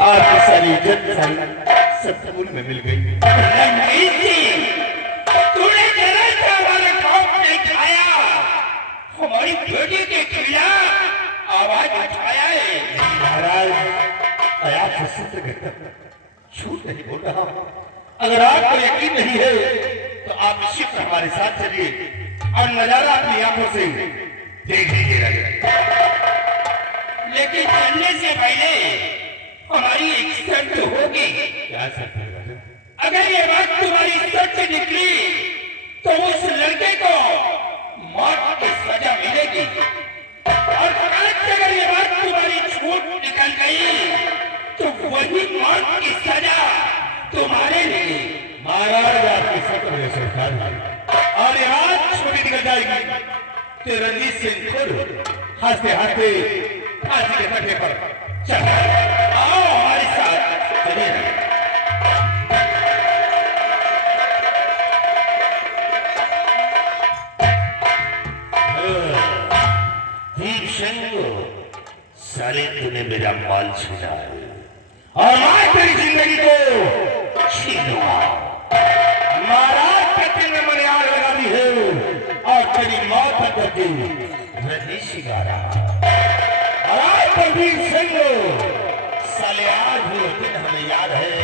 आपकी सारी इज्जत सब फूल में मिल गई। रणजीत सिंह, तूने जरा सा हमारा खौफ नहीं खाया, हमारी बेटी के खिलाफ आवाज उठाया है। महाराज, आपसे सत्य कहकर झूठ नहीं बोल रहा हूं। अगर आपको यकीन नहीं है तो आप निश्चित हमारे साथ चलिए और नजारा अपनी आंखों से देख लीजिएगा। लेकिन चलने से पहले हमारी एक शर्त होगी। क्या शर्त है राजा? अगर ये बात तुम्हारी सच निकली तो उस लड़के को मौत की सजा मिलेगी, और अगर ये बात तुम्हारी झूठ निकल गई तो वही मौत की सजा तुम्हारे लिए। महाराज, आपकी सत्य में सरकार है और ये बात छोटी निकल जाएगी तो रणजीत सिंह खुद हंसते हंसते फांसी के तख्ते पर चढ़ जाएगा। आओ हमारे साथ चलिए। साले, तूने मेरा माल छीना है और मैं तेरी जिंदगी को छीनूंगा। महाराज कहते ने मैंने आग लगा दी है और तेरी मौत करके नहीं सिखा रहा। और आज बलबीर सिंह, साले आज वो दिन हमें याद है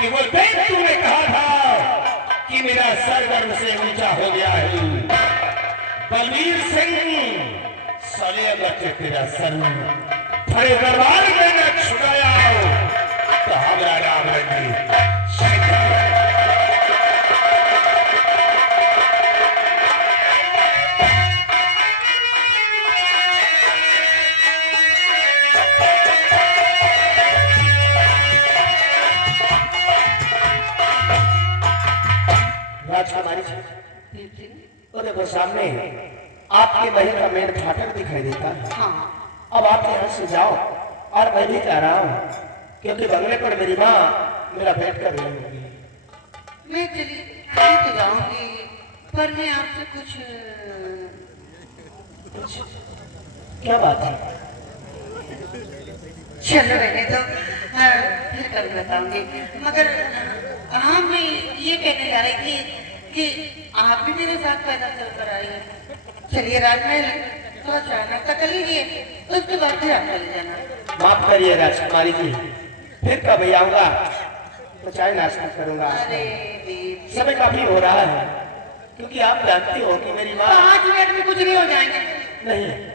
कि वो दिन तूने कहा था कि मेरा सर गर्व से ऊंचा हो गया है। बलबीर सिंह, साले अगर तेरा सर बड़े दरबार में न छुड़ाया तो हमारा नाम रंजीत। राजकुमारी जी, और देखो सामने आपके महल का मेन फाटक दिखाई देता है। हाँ। अब आप यहाँ से जाओ और मैं भी जा रहा हूँ, क्योंकि बंगले पर मेरी माँ मेरा वेट कर रही होगी। मैं चली तो जाऊंगी, पर मैं आपसे कुछ क्या बात है? चलो रहने दो, फिर कभी बताऊंगी। मगर हाँ, मैं ये कहने जा रही थी कि आप भी मेरे साथ पैदा चल कर आइए। चलिए राजमहल थोड़ा चाय नाश्ता कर लीजिए, उसके बाद फिर आप चले जाना। माफ करिए राजकुमारी जी, फिर कभी आऊंगा तो चाय नाश्ता करूंगा। अरे समय काफी हो रहा है, क्योंकि आप जानती हो कि मेरी माँ 5 मिनट में कुछ नहीं हो जाएंगे। नहीं।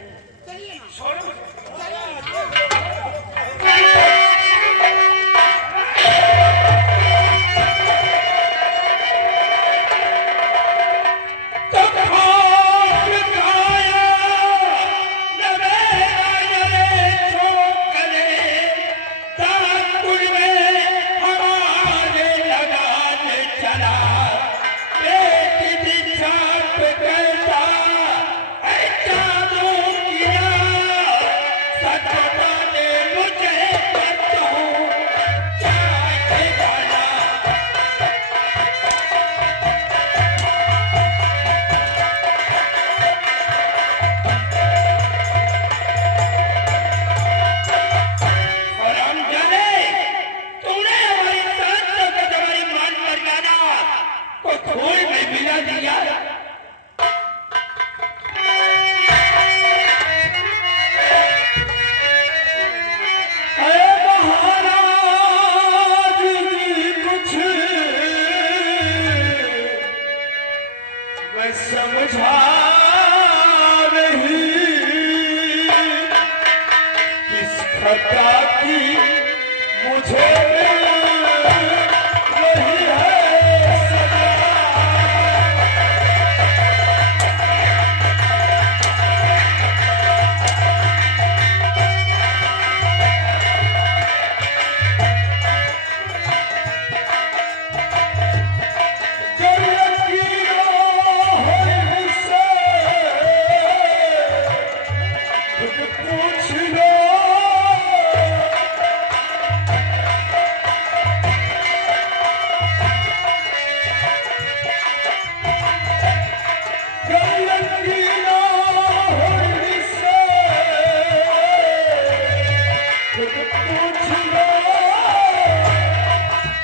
छिलो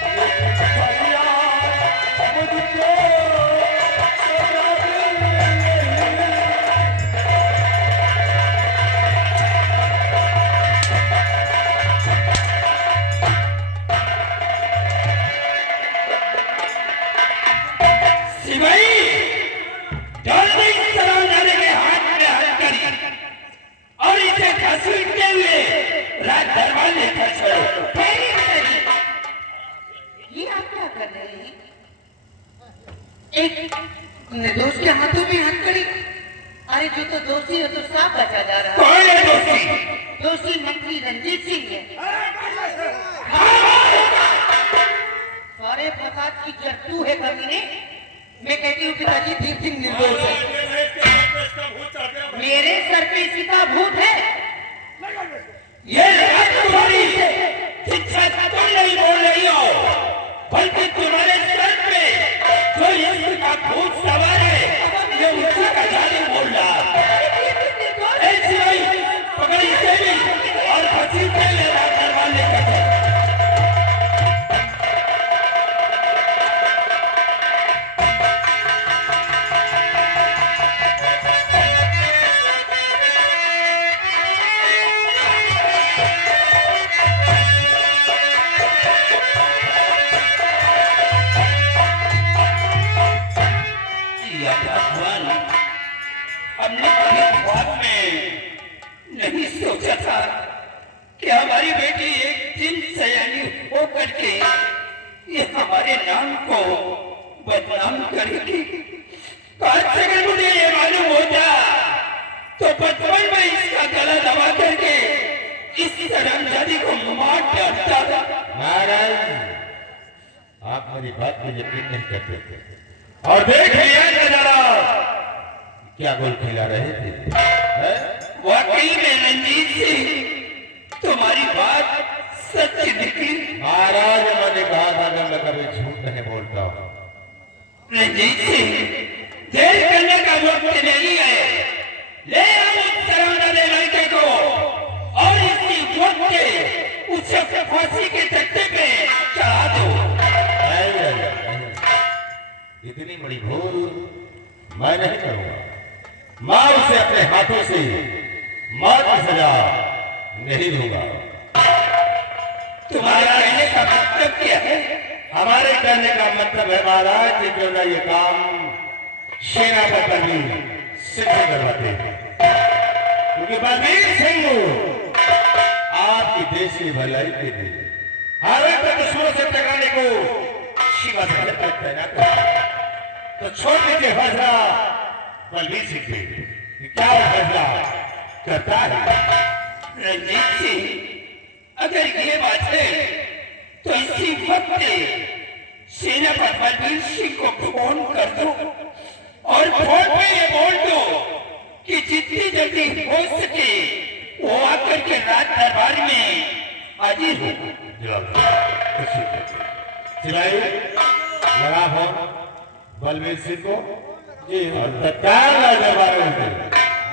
भैया मुझको सजा सिपाही जल्दी सलाम जाने के हाथ में हथकड़ी और इसे घसीटते हुए राज दरबार लेकर चलो। मेरी बेटी, ये आप क्या कर रहे हैं? एक निर्दोष के हाथों में हथकड़ी? अरे जो तो दोषी है तो साफ बचा जा रहा है। कौन है दोषी? दोषी मंत्री रंजीत सिंह है। सारे फसाद की जट्टू है कमीने। मैं कहती हूँ पिताजी दीप सिंह निर्दोष है। मेरे सर पे इसका भूत है। ये राज तुम्हारी शिक्षा तुम नहीं बोल रही हो, बल्कि तुम्हारे सर पे जो इसका भूत सवार है ये उसी का जादू बोल रहा। ए सिपाही, पकड़ इसे भी और घसीटते ले राज दरबार लेकर चलो। या भगवान, हमने कभी ख्वाब में नहीं सोचा था कि हमारी बेटी एक दिन सयानी होकर के ये हमारे नाम को बदनाम करेगी। काश अगर मुझे ये मालूम होता तो बचपन में इसका गला दबा करके इस हरामजादी को मार डालता था। महाराज, आप मेरी बात को यकीन नहीं करते थे और देख लिया नजारा क्या गोल खिला रहे थे, हैं? वाकई में रंजीत सिंह तुम्हारी बात सच निकली। महाराज, मैंने कहा था कि मैं कभी झूठ नहीं बोलता हूँ। रंजीत सिंह, देर करने का वक्त नहीं है। ले आओ उस शराबजादे लड़के को और इसी वक्त के उसे फांसी के तख्ते पे चढ़ा दो। इतनी बड़ी भूल मैं नहीं करूंगा। मैं उसे अपने हाथों से मौत की सजा नहीं दूंगा। तुम्हारा कहने का मतलब क्या है? हमारे कहने का मतलब है महाराज कि क्यों ना ये काम सेना पर भी सिद्ध करवाते हैं, क्योंकि बलबीर सिंह आपकी देश की भलाई के लिए हर एक दुश्मनों से टकराने को शिवा से तैनात है। तो छोड़ दीजिए फैसला बलबीर सिंह पे कि क्या वो फैसला करता है। रंजीत सिंह, अगर ये बात है तो इसी वक्त सेनापति बलबीर सिंह को फोन कर दो और फोन पे ये बोल दो कि जितनी जल्दी हो सके वो आकर के राज दरबार में हाजिर हो। सिपाही, लगा फोन बलबीर सिंह को जी और तत्काल राज दरबार में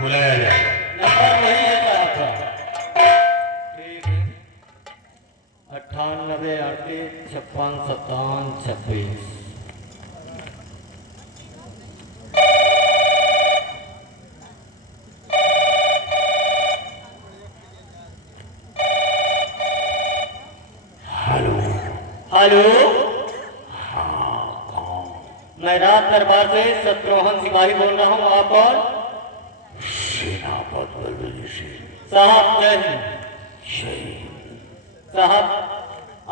बुलाया जाए। नंबर वही है आपका। ठीक है, 98 38 56 57 26। हेलो, मैं राज दरबार से शत्रुघ्न सिपाही बोल रहा हूँ। आप कौन? सेनापति बलबीर सिंह। साहब जय हिंद। साहब,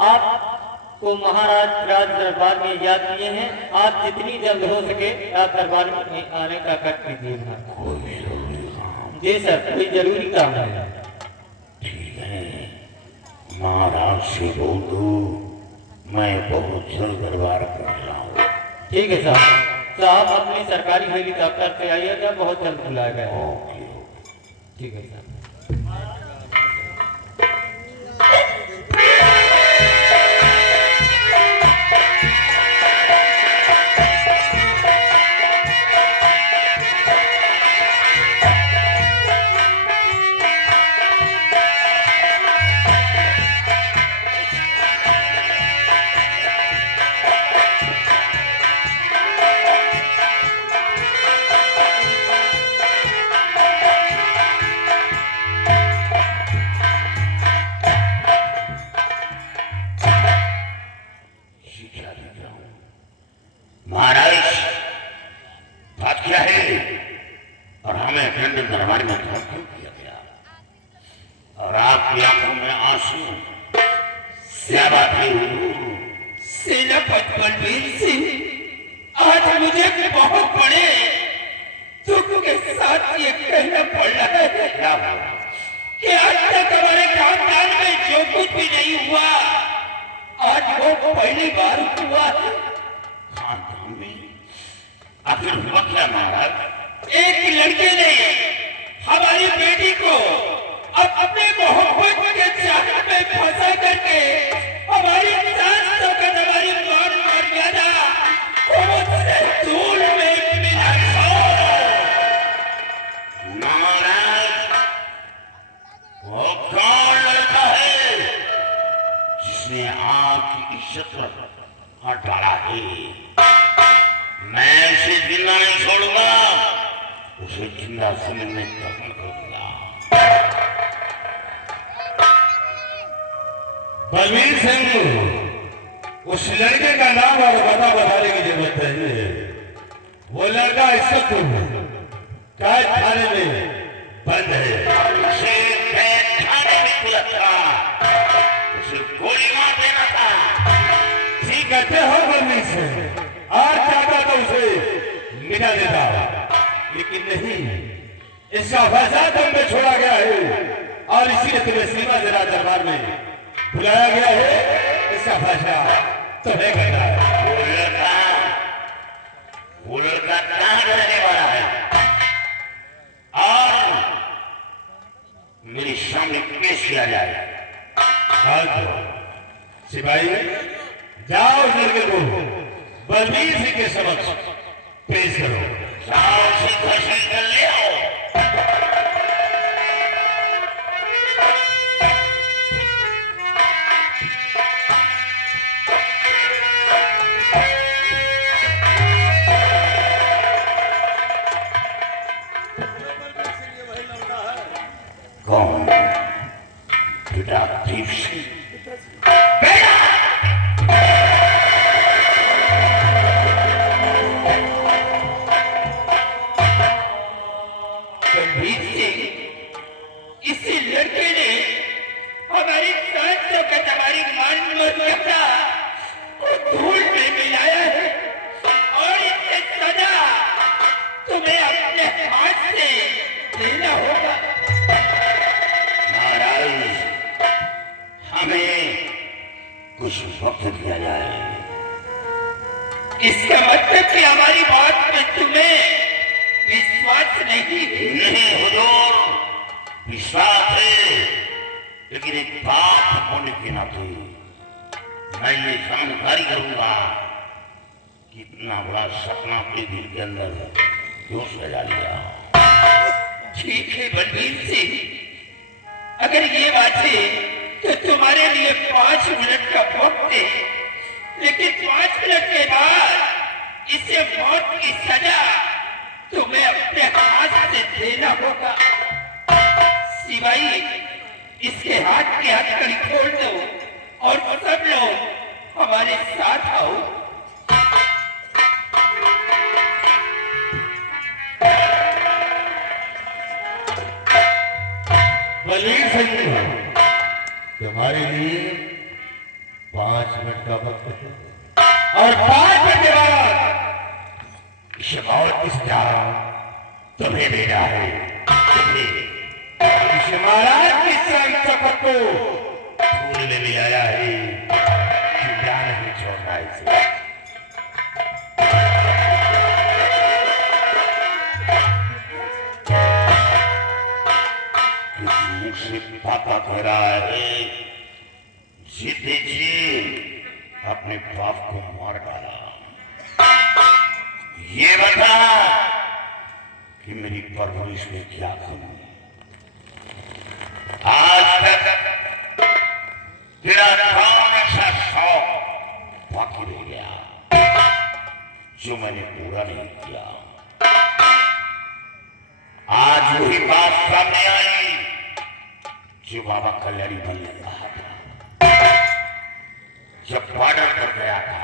आपको महाराज राज दरबार में याद किए हैं। आप जितनी जल्द हो सके राज दरबार में आने का कर कीजिएगा। जी सर, कोई जरूरी काम है। ठीक है, महाराज से बोल दो मैं बहुत जल्द दरबार पहुंच रहा हूँ। ठीक है साहब। साहब अपनी सरकारी हेलीकॉप्टर से आइएगा, बहुत जल्द बुलाया गया है। ओके। ठीक है साहब। क्या बात है? सेनापति बलबीर सिंह, आज मुझे बहुत बड़े दुख के साथ ये कहना पड़ रहा है क्या हुआ? कि आज तक हमारे खानदान में जो कुछ भी नहीं हुआ, आज वो पहली बार हुआ है। खानदान में आखिर हुआ क्या महाराज? एक लड़के ने हमारी बेटी को अपने मोहब्बत के जाल में फंसा करके हमारी जान तक हमारी मान मर्यादा को मुझसे धूल में मिला महाराज, वो कौन लड़का है जिसने आपकी इज्जत पर हाथ डाला है? मैं उसे जिंदा नहीं छोड़ूंगा, उसे जिंदा जमीन में दफन कर दूंगा। बलबीर सिंह, उस लड़के का नाम और पता बताने की जरूरत है। वो लड़का इस वक्त कैद खाने में बंद है। उसे कैद खाने में खुला था, उसे गोली मार देना था। ठीक कहते हो बलबीर सिंह, आज चाहता तो उसे मिटा देता, लेकिन नहीं, इसका फैसला तुम पे छोड़ा गया है और इसीलिए तुम्हें सीमा जरा दरबार में बुलाया गया है। इसका फैसला तुम्हें करना है। वो लड़का कहाँ रहने वाला है और मेरे सामने पेश किया जाए। सिपाही, जाओ उस लड़के को बलबीर सिंह के समक्ष पेश करो। जाओ उसे घसीट कर ले आओ। कौन? बेटा दीप सिंह। बेटा! बलबीर सिंह, इसी लड़के ने हमारी जान तक हमारी मान मर्यादा को धूल में मिलाया है और इससे सजा तुम्हें अपने हाथ से देना होगा। महाराज, हमें कुछ वक्त दिया जाए। इसका मतलब कि हमारी बात में तुम्हें विश्वास नहीं है। नहीं हुजूर, विश्वास है, लेकिन एक बात होने के नाते मैं ये जानकारी करूंगा कि इतना बड़ा सपना अपने दिल के अंदर क्यों सजा लिया। ठीक है बलबीर सिंह, अगर ये बात है तो तुम्हारे लिए 5 मिनट का वक्त है, लेकिन 5 मिनट के बाद इसे मौत की सजा तुम्हें अपने हाथ से देना होगा। सिवाई इसके हाथ की हथकड़ी खोल दो और सब लोग हमारे साथ आओ। बलबीर सिंह, तुम्हारे लिए 5 मिनट का वक्त है और 5 मिनट के बाद इस मौत की सजा तुम्हें देना है। इस महाराज की शपथ को धूल में मिलाया है, जिंदा नहीं छोड़ना इसे। मुझसे पापा कह रहा है, जीते जी अपने बाप को मार डाला। ये बता कि मेरी परवरिश में क्या करूं। आज तक तेरा कौन सा शौक बाकी रह गया जो मैंने पूरा नहीं किया। आज वही बात सामने आई जो बाबा कल्याणी भाई ने कहा था। जब बॉर्डर पर गया था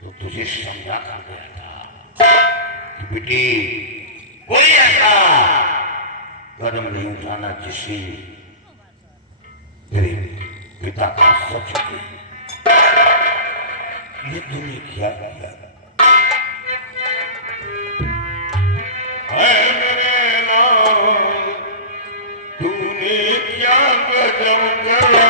तो तुझे समझा कर गया था कि बेटी, कोई ऐसा कदम नहीं उठाना जिससे तेरे पिता का सच ये तूने क्या किया है मेरे नाम, तूने क्या गजब करा।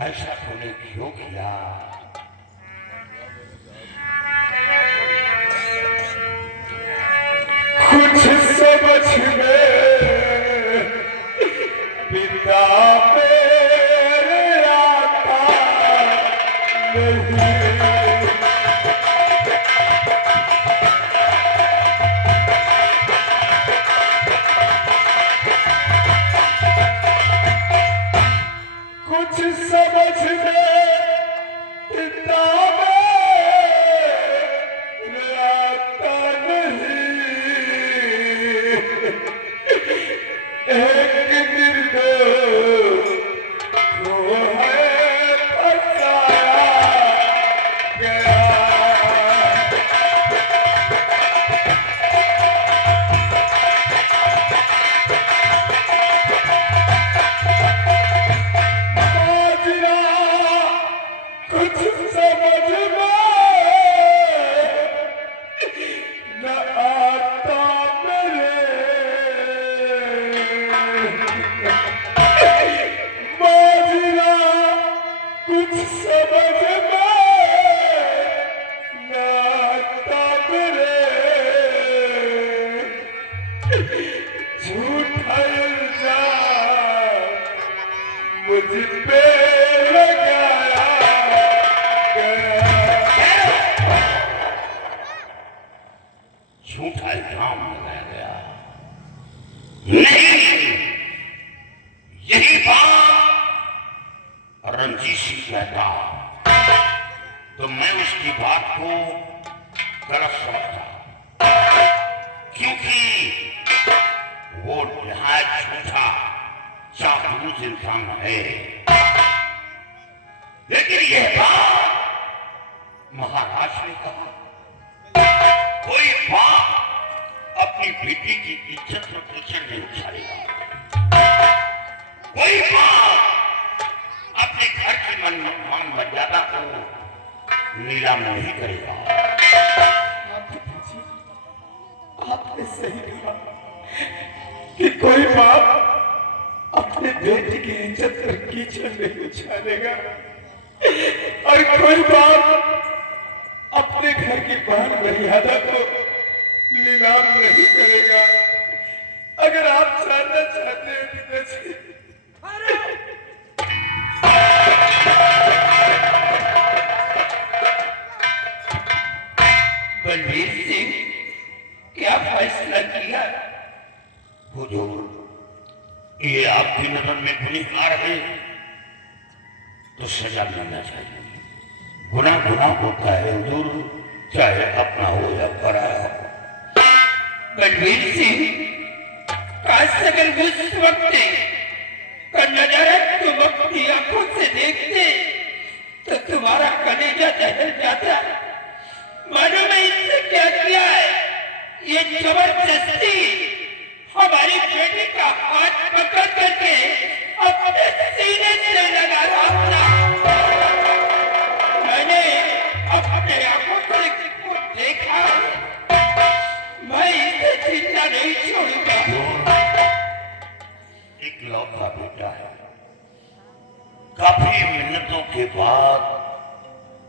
ऐसा तूने क्यों किया कुछ समझ में पिता मेरे आता नहीं। कुछ समझ में पिता मेरे आता नहीं। एक निर्दोष को है फंसाया गया। कुछ समझ में न आता मेरे। माजरा कुछ समझ में न आता मेरे। झूठा इल्जाम मुझ पे लगाया गया। झूठा इल्जाम लगाया गया नहीं यही बात रंजीशी कहता तो मैं उसकी बात को गलत समझता क्योंकि वो निहायत झूठा चापलूस इंसान है लेकिन यह बात महाराज ने कहा कोई बाप अपनी बेटी की इज्जत पर कुचल नहीं उछालेगा कोई बाप अपने घर की मान मर्यादा को नीलाम नहीं करेगा। आपने सही कहा कि कोई बाप अपने बेटी की इज्जत पर कीचड़ नहीं उछालेगा और कोई बाप अपने घर की मान मर्यादा को नीलाम नहीं करेगा। अगर आप जानना चाहते हैं पिताजी बलबीर सिंह क्या फैसला किया? हुजूर ये आपकी नजर में गुनहगार है तो सजा मिलना चाहिए। गुनाह गुनाह होता है हुजूर चाहे अपना हो या पराया हो। बलबीर सिंह काश अगर उस वक्त का नजारा तुम अपनी आंखों से देखते तो तुम्हारा कलेजा दहल जाता। मानो मैं इससे क्या किया है ये जबरदस्ती हमारी बेटी का हाथ पकड़ करके अपने सीने से लगा रहा था। मैंने अपने आंखों से खुद देखा, मैं इसे जिंदा नहीं छोड़ूंगा। एक लौता बेटा है, काफी मिन्नतों के बाद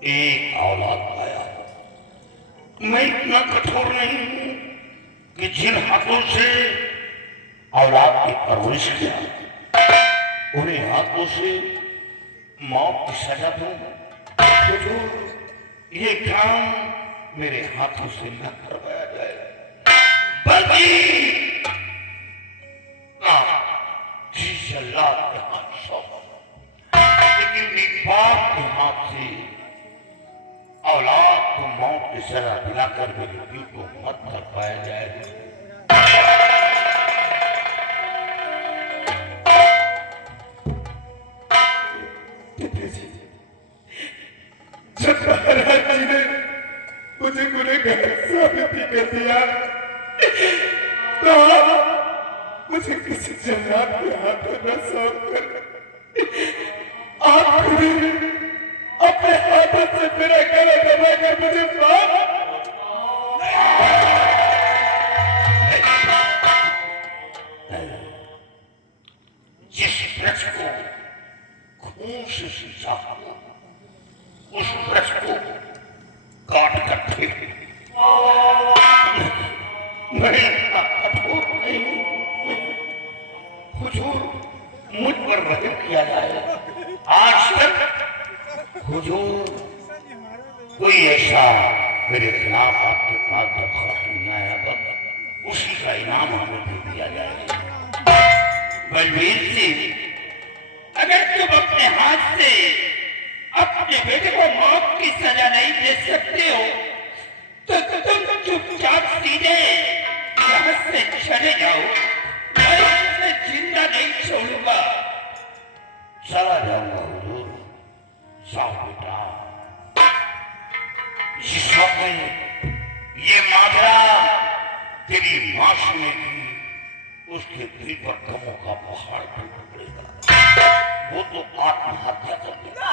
एक औलाद आया। मैं इतना कठोर नहीं हूं कि जिन हाथों से औलाद की परवरिश किया उन्हें हाथों से मौत की सजा दूं। हुजूर, ये काम मेरे हाथों से न करवाया जाए, बल्कि जिस अल्लाह के हाथ सौंप, लेकिन एक बाप के हाथ से औलाद को मौत की सजा दिलाकर मेरे दिल को मत कर पाया जाए। जब महाराज जी ने मुझे गुनहगार साबित कर दिया तो मुझे किसी जन्नत के हाथों न सौंप कर आप खुद अपने हाथों से मेरा गला दबाकर मुझे मार। जिस वृक्ष को खून से सींचा उस वृक्ष को काट कर फेंक मैं इतना कठोर नहीं हूं। हुजूर, मुझ पर रहम किया जाए। आज तक हुजूर कोई ऐसा मेरे खिलाफ आपके पास दरख्वास्त नहीं आया, बस उसी का इनाम हमें दे दिया जाए। बलवीर सिंह, अगर तुम अपने हाथ से अपने बेटे को मौत की सजा नहीं दे सकते हो तो तुम चुपचाप सीधे यहाँ से चले जाओ। मैं इसे जिंदा नहीं छोड़ूंगा। चला जाऊंगा हुजूर। जाओ बेटा, जिस वक्त ये मामला तेरी मां सुनेगी उसके दिल पर गमों का पहाड़ टूटेगा। वो तो आत्महत्या कर देगा।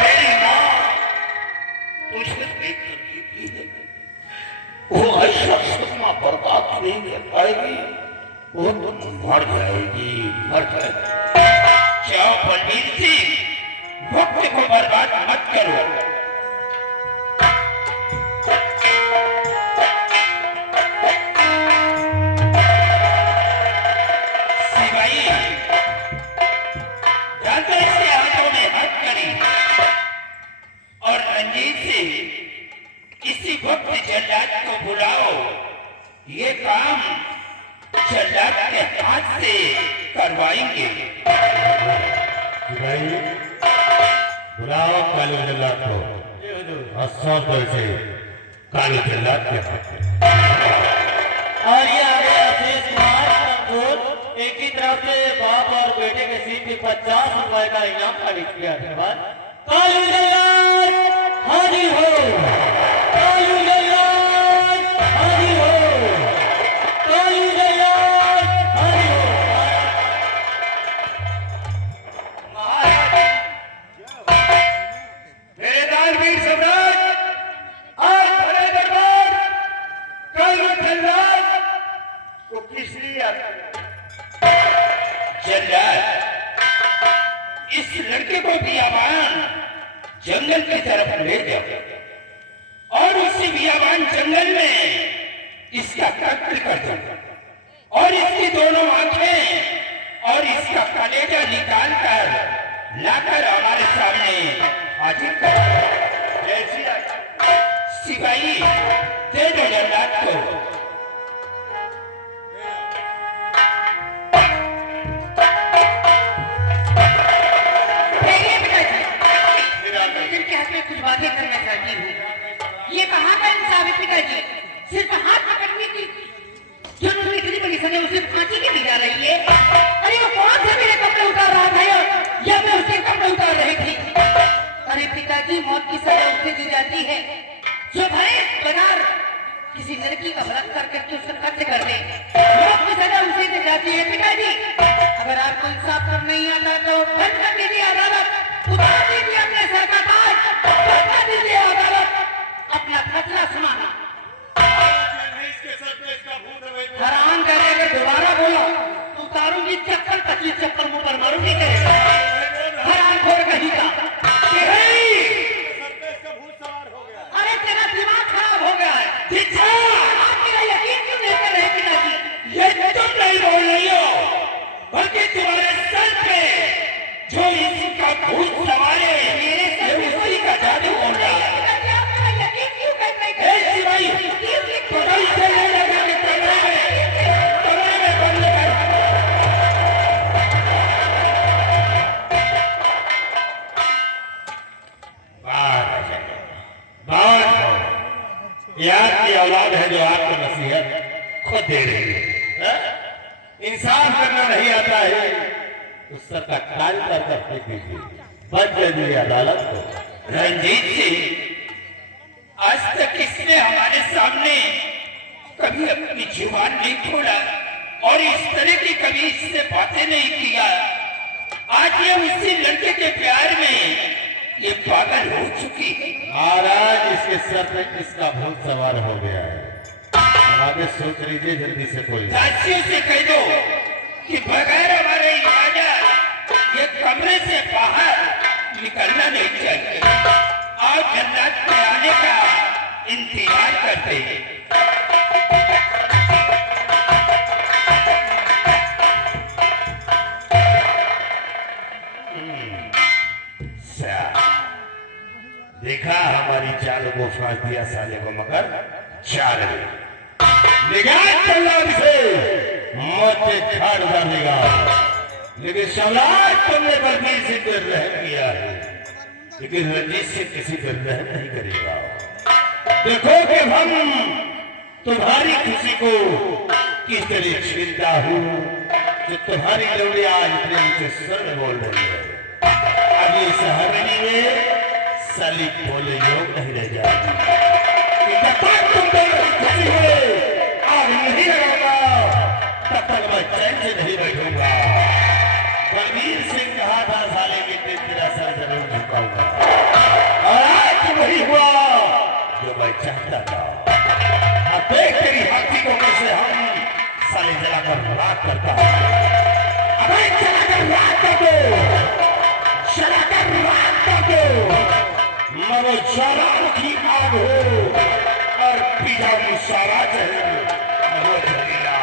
तेरी मां तुझे देखकर जीती है, वो ऐसा सदमा बर्दाश्त नहीं कर पाएगी, वो तो मर जाएगी, मर जाएगी। जाओ बलवीर सिंह, वक्त को बर्बाद मत करो। सिपाही, जाकर इसके हाथों में हक करी और रंजीत से इसी वक्त जल्लाद को बुलाओ। ये काम जल्लाद के हाथ से करवाएंगे। बुलाओ कालू जल्लाद को, और से कालू जल्लाद के हाथ में। और ये आ गया शेष नाथ कंट्रोल। एक ही तरफ से बाप और बेटे के सीट पे 50 रुपए का इनाम खरीद किया है। कालू जल्लाद हाजिर हो, कालू जल्लाद हाजिर हो, कालू जल्लाद हाजिर हो। मेरे दानवीर सम्राट, आज भरे दरबार कालू जल्लाद को किस लिए आता है? जल्लाद, इस लड़के को बियाबान जंगल की तरफ ले जाओ और उसी बियाबान जंगल में इसका कत्ल कर दो और इसकी दोनों आंखें और इसका कलेजा निकाल कर लाकर हमारे सामने हाजिर कर। जैसी सिपाही, दे दो जल्लाद को। कुछ बातें करना चाहती हूँ। ये कहाँ का इंसाफ है पिताजी? सिर्फ हाथ पकड़ने की जो तुमने इतनी बड़ी सजा उसे फांसी की दी जा रही है। अरे वो कौन से मेरे कपड़े उतार रहा था या मैं उसके कपड़े उतार रही थी? अरे पिताजी, मौत की सजा उसे दी जाती है जो भरे बगैर किसी लड़की का बलात्कार करके उसका कत्ल कर दे, मौत की सजा उसी दे जाती है। पिताजी, अगर आपको इंसाफ कर नहीं आता तो बंद कर दीजिए अदालत, उतार दीजिए अपने सर का ताज, बंद कर दीजिए अदालत, अपना फैसला सुनाना। हैरान करेगा, दोबारा बोला तो उतारूंगी चक्कर, 25 चक्कर मुंह पर मारूंगी करेगा। हैरान खोर कहीं का अरे तेरा दिमाग खराब हो गया है। आप मेरा यकीन क्यों नहीं कर रहे पिताजी? ये तुम नहीं बोल रही हो, बल्कि तुम्हारे सर पे जो इसका भूत सवार है, मेरे ये सर पे उसी का जादू हो रहा है। पिताजी, आप मेरा यकीन क्यों नहीं कर ए सिपाही, पकड़ से ले लगा के कमरे में बंद कर। बाहर आ जाइए, बाहर जाओ। याद की औलाद है जो आपको नसीहत खुद दे रही है। इंसाफ करना नहीं आता है तो सबका काल कर फेंक दीजिए, बच जाइए अदालत को। रंजीत सिंह, आज तक इसने हमारे सामने कभी अपनी जुबान नहीं खोला और इस तरह की कभी इससे बातें नहीं किया। आज ये उसी लड़के के प्यार में ये पागल हो चुकी है। महाराज, इसके सर पे किसका भूत सवार हो गया है? अब आगे सोच लीजिए जल्दी से। कोई दासियों से कह दो कि बगैर हमारे इजाजत ये कमरे से बाहर निकलना नहीं चाहिए। आप जन्नत में आने का इंतजार करते हैं। देखा हमारी चाल को फांस दिया साले को, मगर चाल निगाह तलवार से मौत के खाड़ डालेगा। लेकिन सवाल तुमने बलबीर सिंह पर रहम किया है, लेकिन रंजीत सिंह किसी पर रहम नहीं करेगा। देखो कि हम तुम्हारी खुशी को किस तरह छीनता हूँ, जो तुम्हारी लौड़िया आज इतने ऊंचे स्वर में बोल रही है। अब ये सहरनी में साली बोले योग नहीं रह जाएगी। जब तक तुम दोनों की खुशी में आग नहीं लगाऊंगा, तब तक मैं चैन से नहीं बैठूंगा। बलबीर सिंह कहा था साले के दिन तेरा सर जरूर झुकाऊंगा, और आज वही हुआ जो मैं चाहता था। अब देख तेरी हाथी को कैसे हम साले जलाकर राख करता हूं। अबे जलाकर राख कर दो, जलाकर राख कर दो। मनो शराब की आग हो और पीछा मुसारा चले, वो चलेगा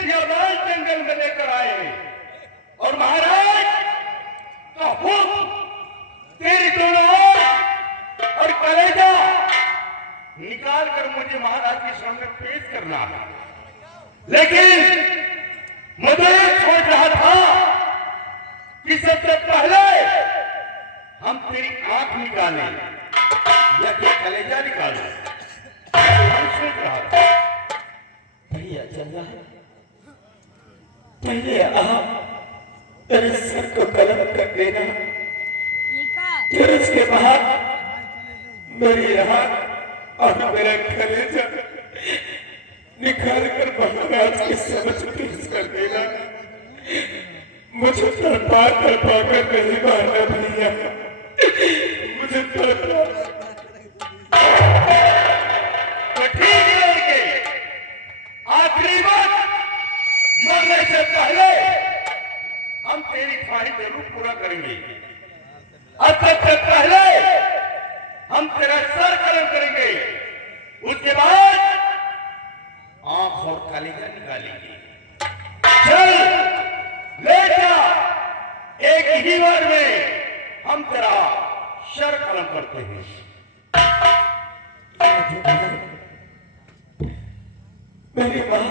बियाबान जंगल में लेकर आए और महाराज का हुक्म तेरी दोनों और कलेजा निकाल कर मुझे महाराज के सामने पेश करना है। लेकिन मुझे सोच रहा था कि सबसे पहले हम तेरी आंख निकालें या कि कलेजा निकालें। हम सोच रहा था भैया चल रहा है, पहले आप मेरे सर को कलम कर देना, फिर उसके बाद मेरी आंख और मेरा कलेजा निकाल कर महाराज के समझ पेश कर देना। मुझे तड़पा कर नहीं मारना भैया, मुझे तड़पा। तो ठीक है लड़के, आखिरी वक्त मरने से पहले हम तेरी ख्वाहिश जरूर पूरा करेंगे। और सबसे पहले हम तेरा सर कलम करेंगे, उसके बाद आंख और कलेजा निकालेंगे। चल ले जा, एक ही बार में हम तेरा सर कलम करते हैं। मेरी माँ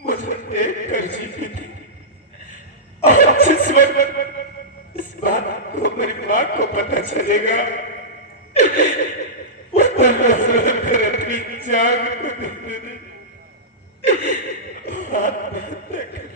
मुझे देख कर जीती थी और जिस वक्त इस बात को मेरी माँ को पता चलेगा वो कर अपनी जान को दे देने आत्महत्या कर ली।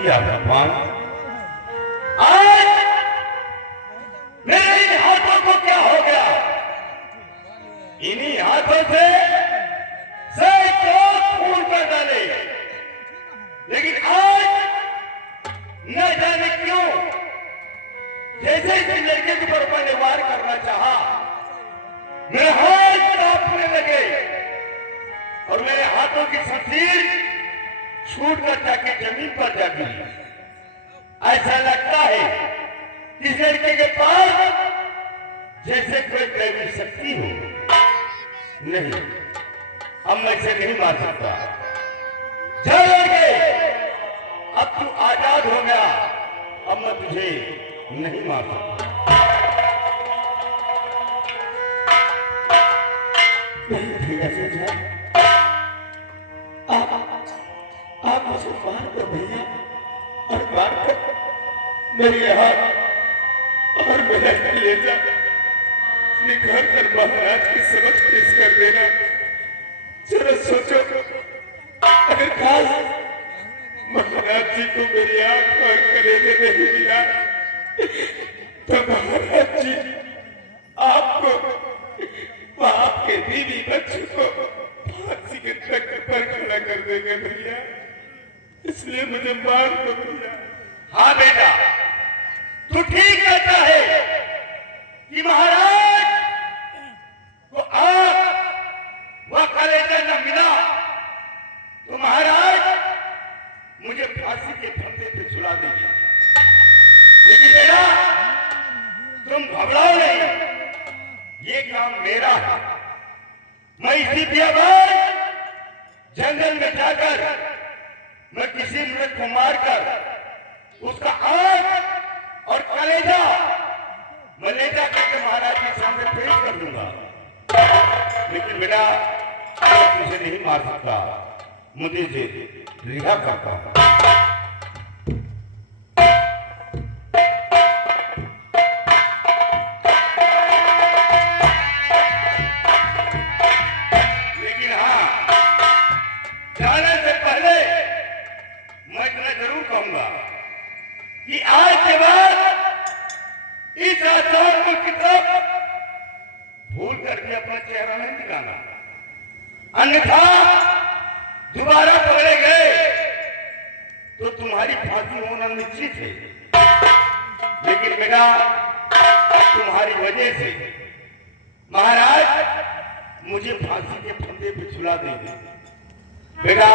या भगवान, आज मेरे इन हाथों को क्या हो गया? इन्हीं हाथों से सैकड़ों खून कर डाले, लेकिन आज न जाने क्यों जैसे इस लड़के के ऊपर मैंने वार करना चाहा, मेरे हाथ कांपने लगे और मेरे हाथों की शमशीर छूट कर जाके जमीन पर जा गिरी। ऐसा लगता है कि इस लड़के के पास जैसे कोई दैवी शक्ति हो। नहीं, अब मैं इसे नहीं मार सकता। चल लड़के, अब तू आजाद हो गया, अब मैं तुझे नहीं मार सकता। आप मुझे मार दो भैया, और मार कर मेरी हाथ और मेरा कलेजा निकाल कर महाराज के समक्ष पेश कर देना। जरा सोचो, अगर खास महाराज जी को मेरी आंख और कलेजा नहीं मिला तो महाराज जी आपको व आपके बीवी बच्चों को फांसी के तख्त पर खड़ा कर देंगे भैया, इसलिए मुझे मार दो भैया। हाँ बेटा, तू ठीक कहता है कि महाराज को आंख व कलेजा न मिला तो महाराज मुझे फांसी के फंदे पे झुला देंगे। लेकिन बेटा, तुम घबराओ नहीं, ये काम मेरा है। मैं इसी बियाबान जंगल में जाकर मैं किसी मृग को मारकर उसका आंख और कलेजा मैं ले जाकर के महाराज के सामने पेश कर दूंगा। लेकिन बेटा, मैं तुझे नहीं मार सकता, मुझे रिहा करता हूं। लेकिन हाँ, जाने से पहले मैं इतना जरूर कहूंगा कि आज के बाद इस आचार को की तरफ भूल करके अपना चेहरा नहीं दिखाना, अन्यथा दोबारा पकड़े गए तो तुम्हारी फांसी होना निश्चित है। लेकिन बेटा तुम्हारी वजह से महाराज मुझे फांसी के फंदे पे झुला देंगे। बेटा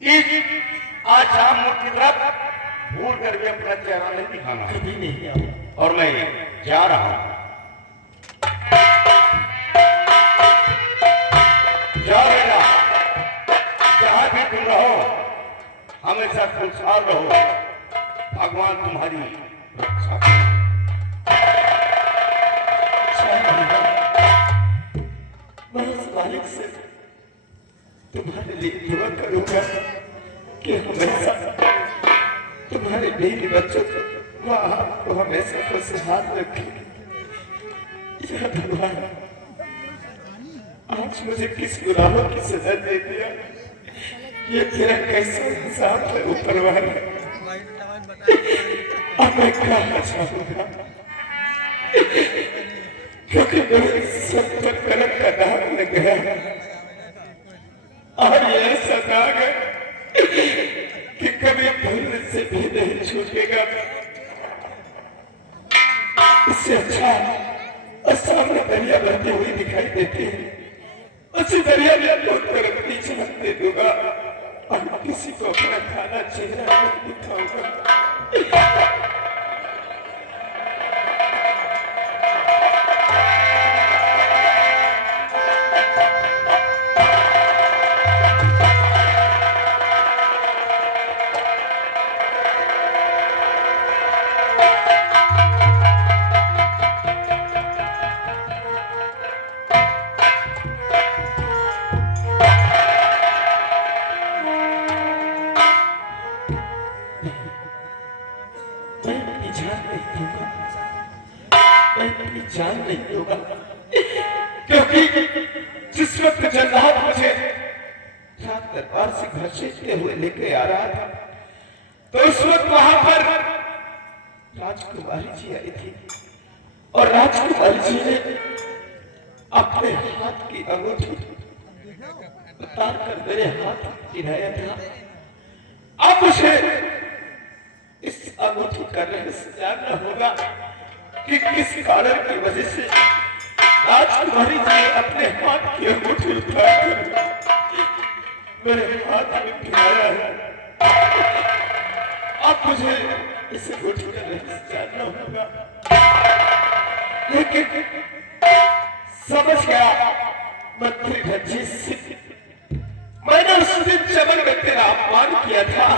इस आज शाम की तरफ भूल कर भी अपना चेहरा नहीं दिखाना, कभी नहीं। और मैं जा रहा हूं। जाओ बेटा, जहां भी तुम रहो हमेशा खुशहाल रहो, भगवान तुम्हारी रक्षा करे। मैं उस मालिक से तुम्हारे लिए दुआ करूंगा कि हमेशा तुम्हारे बीवी बच्चों को हमेशा खुशहाल रखे। या भगवान आज मुझे किस गुनाहों की सजा दे दिया, ये तेरा कैसा हिसाब है ऊपर वाला। अब मैं कहाँ जाऊंगा, क्योंकि मेरे सर पर कलम का दाग लग गया और ये ऐसा दाग है कि कभी भूलने से भी नहीं छूटेगा। इससे अच्छा सामने दरिया बहती हुई दिखाई देती है, उसी दरिया में दो तरफ नीचे रख दे दूंगा और किसी को अपना खाना चेहरा नहीं दिखाऊंगा। जान नहीं होगा, क्योंकि जिस वक्त जल्लाद मुझे रात दरबार से घसीटते हुए लेके आ रहा था, तो उस वक्त वहां पर राजकुमारी जी आई थी और राजकुमारी जी ने अपने हाथ की अंगूठी उतार कर मेरे हाथ गिराया था। अब मुझे इस अंगूठी का रहस्य जानना होगा कि किस कारण की वजह से राजकुमारी जी ने अपने हाथ की अंगूठी उठाकर मेरे हाथ में गिराया है। अब मुझे इस अंगूठी का रहस्य जानना होगा, लेकिन समझ गया मंत्री रंजीत सिंह, मैंने उस दिन चमन में तेरा अपमान किया था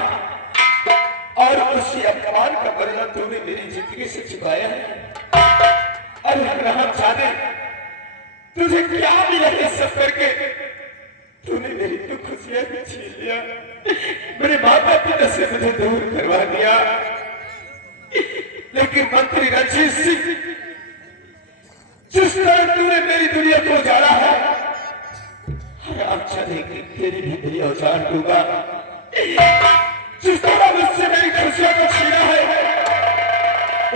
और उसी अपमान का बदला तूने मेरी जिंदगी से चुकाया है। अरे राम जाने तुझे क्या मिला ये सब करके, तूने मेरी तो खुशियां भी छीन लिया, मेरे माता पिता से मुझे दूर करवा दिया। लेकिन मंत्री रंजीत सिंह, जिस तरह तूने मेरी दुनिया को उजाड़ा है, राम जाने कि तेरी भी दुनिया उजाड़ दूंगा। जिस तरह मुझसे मेरी खुशियों को छीना है,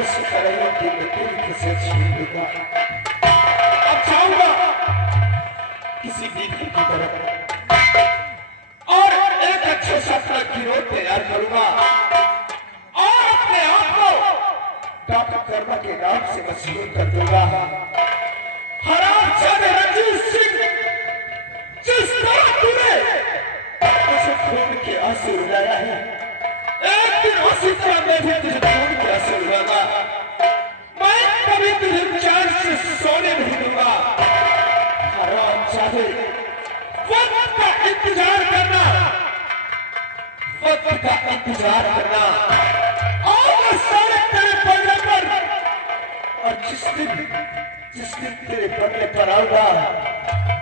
उसी तरह मैं तेरी खुशियां छीन लूंगा। अब जाऊंगा किसी बीवी की तरफ और एक अच्छे सा अपना गिरोह तैयार करूंगा और अपने आप को डॉक्टर कर्मा के नाम से मशहूर कर दूंगा। हरामजादे रंजीत सिंह, जिस तरह तूने मुझे खून के आंसू रुलाया है, एक दिन उसी तरह मैं भी तुझे खून के आंसू रुलाऊंगा। मैं कभी तुझे चैन से सोने नहीं दूंगा। हरामजादे, वक्त का इंतजार करना, वक्त का इंतजार करना और सारे तेरे पलड़े पर, और जिस दिन तेरे पलड़े पर आऊंगा,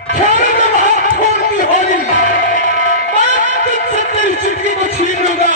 खेल में वहां खून की होली, मैं तुझसे तेरी जिंदगी को छीन लूंगा।